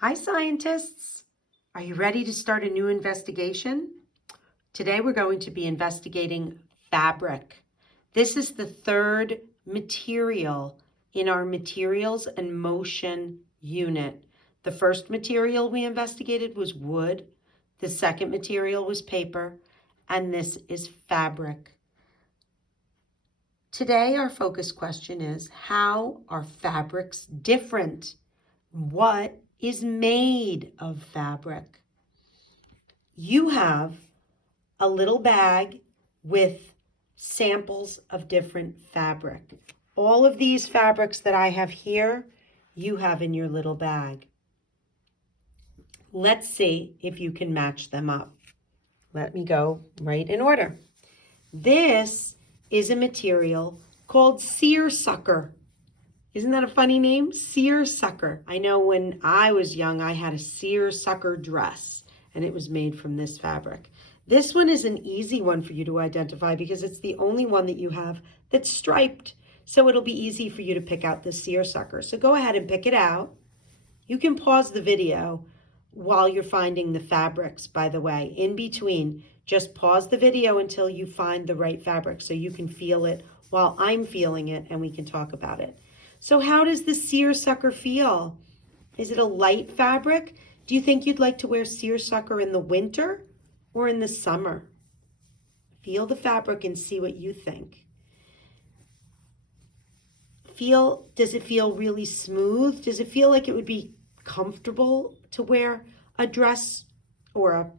Hi, scientists. Are you ready to start a new investigation? Today we're going to be investigating fabric. This is the third material in our materials and motion unit. The first material we investigated was wood. The second material was paper, and this is fabric. Today our focus question is, how are fabrics different? What is made of fabric? You have a little bag with samples of different fabric. All of these fabrics that I have here, you have in your little bag. Let's see if you can match them up. Let me go right in order. This is a material called seersucker. Isn't that a funny name? Seersucker. I know when I was young, I had a seersucker dress, and it was made from this fabric. This one is an easy one for you to identify because it's the only one that you have that's striped. So it'll be easy for you to pick out the seersucker. So go ahead and pick it out. You can pause the video while you're finding the fabrics, by the way. In between, just pause the video until you find the right fabric so you can feel it while I'm feeling it and we can talk about it. So how does the seersucker feel? Is it a light fabric? Do you think you'd like to wear seersucker in the winter or in the summer? Feel the fabric and see what you think. Does it feel really smooth? Does it feel like it would be comfortable to wear a dress or a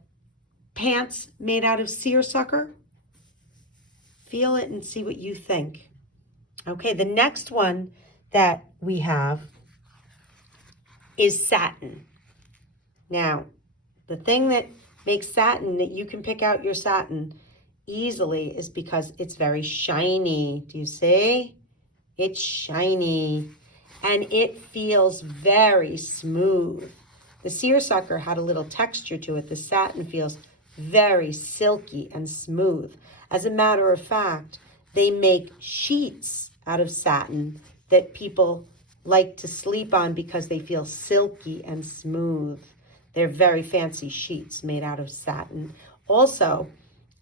pants made out of seersucker? Feel it and see what you think. Okay, the next one that we have is satin. Now, the thing that makes satin, that you can pick out your satin easily, is because it's very shiny. Do you see? It's shiny and it feels very smooth. The seersucker had a little texture to it. The satin feels very silky and smooth. As a matter of fact, they make sheets out of satin that people like to sleep on because they feel silky and smooth. They're very fancy sheets made out of satin. Also,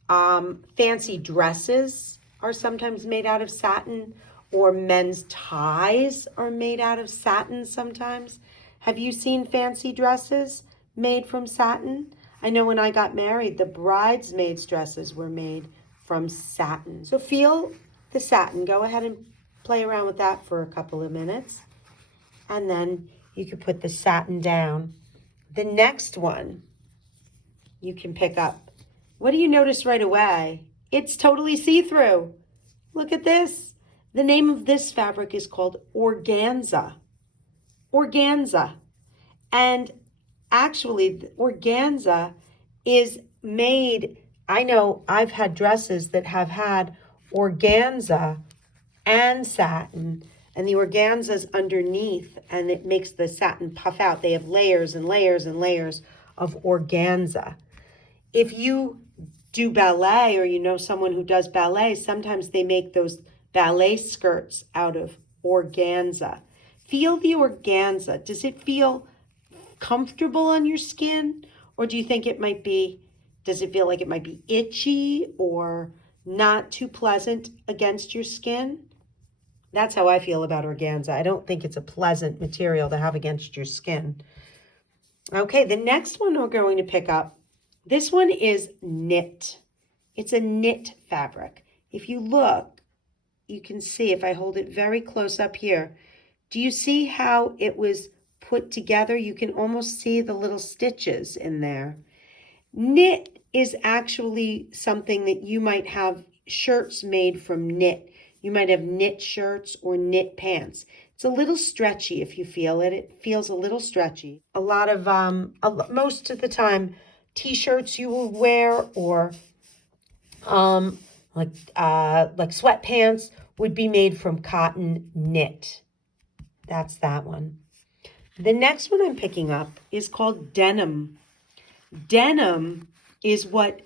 fancy dresses are sometimes made out of satin, or men's ties are made out of satin sometimes. Have you seen fancy dresses made from satin? I know when I got married, the bridesmaids' dresses were made from satin. So feel the satin. Go ahead and play around with that for a couple of minutes. And then you can put the satin down. The next one you can pick up. What do you notice right away? It's totally see-through. Look at this. The name of this fabric is called organza. Organza. And actually, organza is made, I know I've had dresses that have had organza and satin, and the organza's underneath, and it makes the satin puff out. They have layers and layers and layers of organza. If you do ballet, or you know someone who does ballet, sometimes they make those ballet skirts out of organza. Feel the organza. Does it feel comfortable on your skin? Or do you think does it feel like it might be itchy or not too pleasant against your skin? That's how I feel about organza. I don't think it's a pleasant material to have against your skin. Okay, the next one we're going to pick up, this one is knit. It's a knit fabric. If you look, you can see, if I hold it very close up here, do you see how it was put together? You can almost see the little stitches in there. Knit is actually something that you might have shirts made from knit. You might have knit shirts or knit pants. It's a little stretchy if you feel it. It feels a little stretchy. A lot of, most of the time, t-shirts you will wear, or like sweatpants would be made from cotton knit. That's that one. The next one I'm picking up is called denim. Denim is what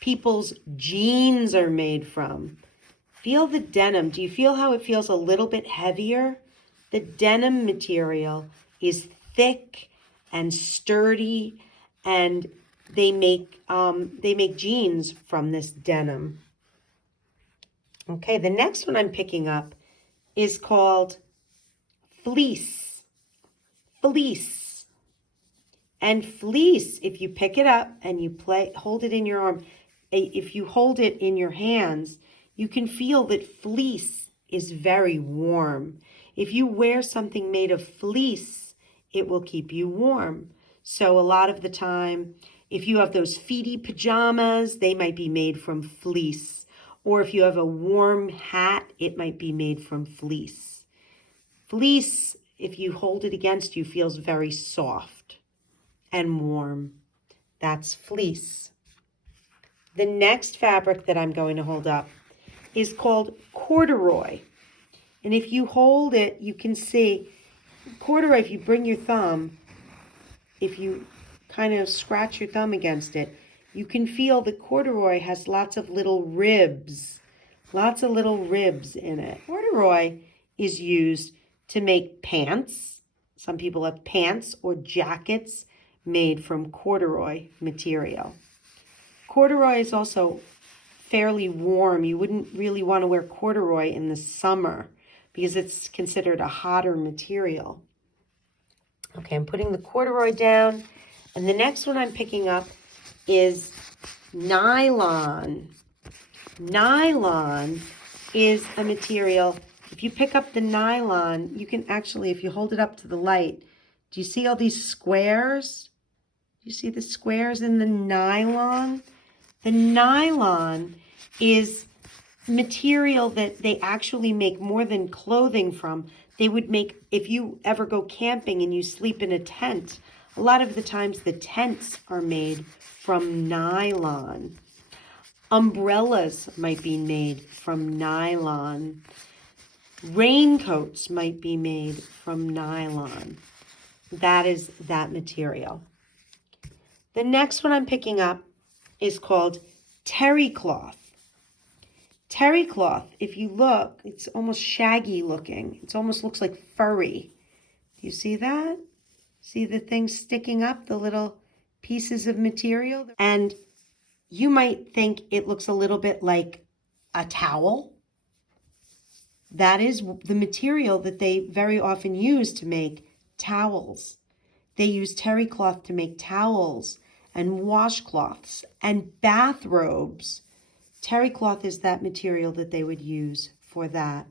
people's jeans are made from. Feel the denim. Do you feel how it feels a little bit heavier? The denim material is thick and sturdy, and they make jeans from this denim. Okay, the next one I'm picking up is called fleece. Fleece. And fleece, if you pick it up and you hold it in your arm, if you hold it in your hands, you can feel that fleece is very warm. If you wear something made of fleece, it will keep you warm. So a lot of the time, if you have those feety pajamas, they might be made from fleece. Or if you have a warm hat, it might be made from fleece. Fleece, if you hold it against you, feels very soft and warm. That's fleece. The next fabric that I'm going to hold up is called corduroy. And if you hold it, you can see corduroy, if you bring your thumb, if you kind of scratch your thumb against it, you can feel the corduroy has lots of little ribs in it. Corduroy is used to make pants. Some people have pants or jackets made from corduroy material. Corduroy is also fairly warm. You wouldn't really want to wear corduroy in the summer because it's considered a hotter material. Okay, I'm putting the corduroy down. And the next one I'm picking up is nylon. Nylon is a material. If you pick up the nylon, you can actually, if you hold it up to the light, do you see all these squares? Do you see the squares in the nylon? The nylon is material that they actually make more than clothing from. They would make, if you ever go camping and you sleep in a tent, a lot of the times the tents are made from nylon. Umbrellas might be made from nylon. Raincoats might be made from nylon. That is that material. The next one I'm picking up is called terry cloth. Terry cloth, if you look, it's almost shaggy looking. It almost looks like furry. Do you see that? See the things sticking up, the little pieces of material? And you might think it looks a little bit like a towel. That is the material that they very often use to make towels. They use terry cloth to make towels and washcloths and bathrobes. Terry cloth is that material that they would use for that.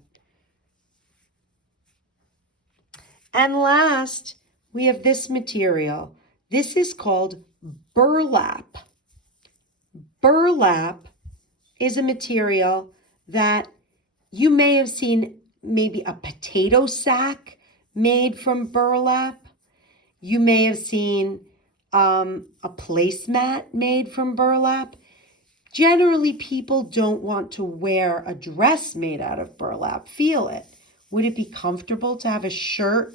And last, we have this material. This is called burlap. Burlap is a material that you may have seen, maybe a potato sack made from burlap. You may have seen a placemat made from burlap. Generally, people don't want to wear a dress made out of burlap. Feel it. Would it be comfortable to have a shirt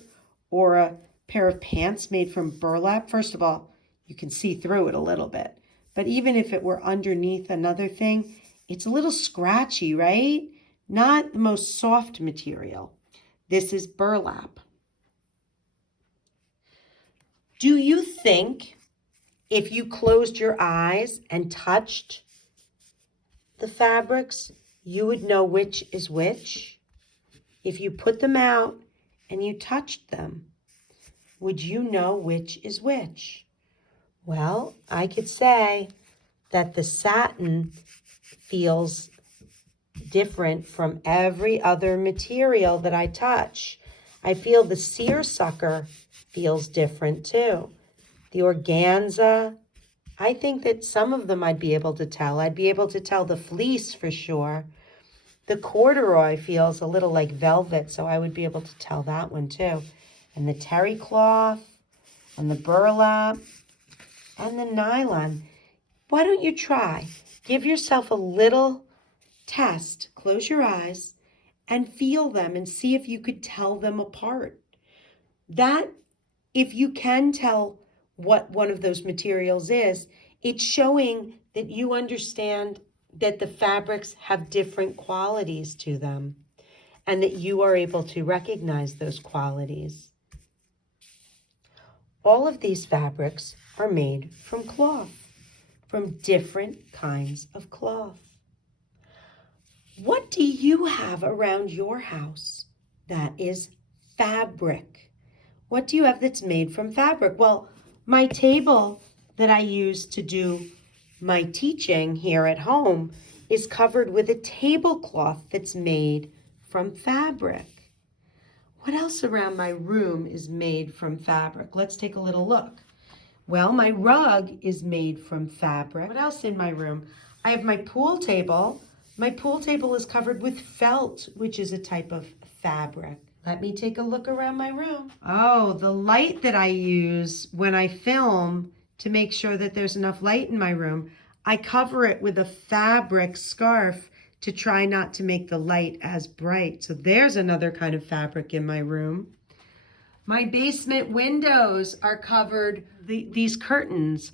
or a pair of pants made from burlap? First of all, you can see through it a little bit. But even if it were underneath another thing, it's a little scratchy, right? Not the most soft material. This is burlap. Do you think if you closed your eyes and touched the fabrics, you would know which is which? If you put them out and you touched them, would you know which is which? Well, I could say that the satin feels different from every other material that I touch. I feel the seersucker feels different too. The organza, I think that some of them I'd be able to tell. I'd be able to tell the fleece for sure. The corduroy feels a little like velvet, so I would be able to tell that one too. And the terry cloth, and the burlap, and the nylon. Why don't you try? Give yourself a little test. Close your eyes and feel them and see if you could tell them apart. That, if you can tell what one of those materials is, it's showing that you understand that the fabrics have different qualities to them and that you are able to recognize those qualities. All of these fabrics are made from cloth, from different kinds of cloth. What do you have around your house that is fabric? What do you have that's made from fabric? Well, my table that I use to do my teaching here at home is covered with a tablecloth that's made from fabric. What else around my room is made from fabric? Let's take a little look. Well, my rug is made from fabric. What else in my room? I have my pool table. My pool table is covered with felt, which is a type of fabric. Let me take a look around my room. Oh, the light that I use when I film to make sure that there's enough light in my room, I cover it with a fabric scarf to try not to make the light as bright. So there's another kind of fabric in my room. My basement windows are covered, these curtains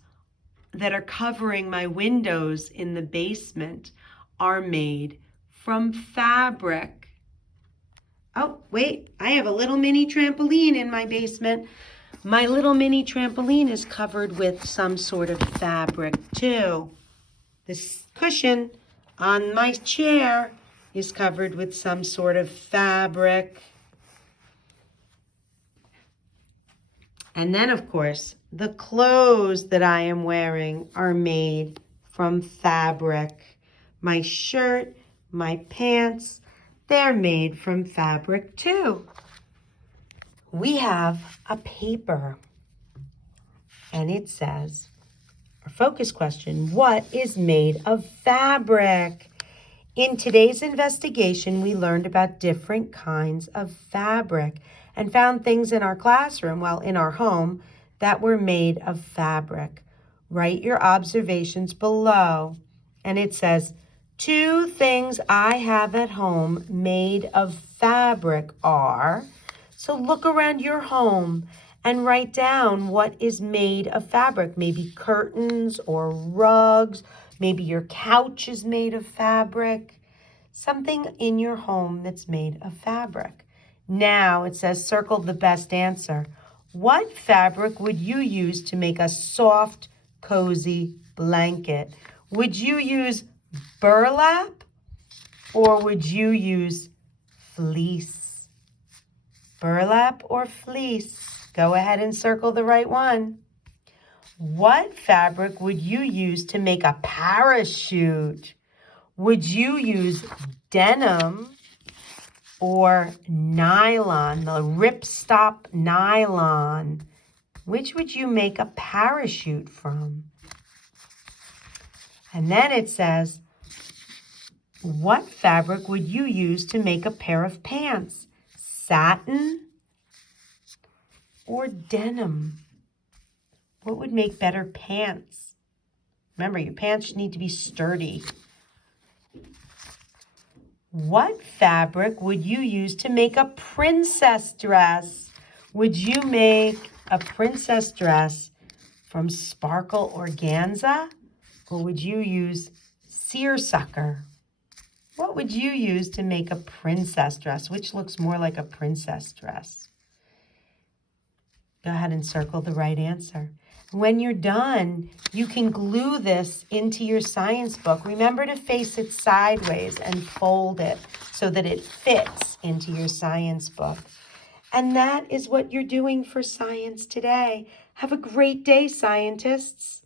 that are covering my windows in the basement are made from fabric. Oh, wait, I have a little mini trampoline in my basement. My little mini trampoline is covered with some sort of fabric too. This cushion on my chair is covered with some sort of fabric. And then, of course, the clothes that I am wearing are made from fabric. My shirt, my pants, they're made from fabric too. We have a paper, and it says, our focus question, what is made of fabric? In today's investigation, we learned about different kinds of fabric and found things in our classroom, in our home, that were made of fabric. Write your observations below. And it says, 2 things I have at home made of fabric are, so look around your home and write down what is made of fabric. Maybe curtains or rugs. Maybe your couch is made of fabric. Something in your home that's made of fabric. Now it says circle the best answer. What fabric would you use to make a soft, cozy blanket? Would you use burlap or would you use fleece? Burlap or fleece? Go ahead and circle the right one. What fabric would you use to make a parachute? Would you use denim or nylon, the ripstop nylon? Which would you make a parachute from? And then it says, what fabric would you use to make a pair of pants? Satin or denim? What would make better pants? Remember, your pants need to be sturdy. What fabric would you use to make a princess dress? Would you make a princess dress from sparkle organza? Or would you use seersucker? What would you use to make a princess dress? Which looks more like a princess dress? Go ahead and circle the right answer. When you're done, you can glue this into your science book. Remember to face it sideways and fold it so that it fits into your science book. And that is what you're doing for science today. Have a great day, scientists.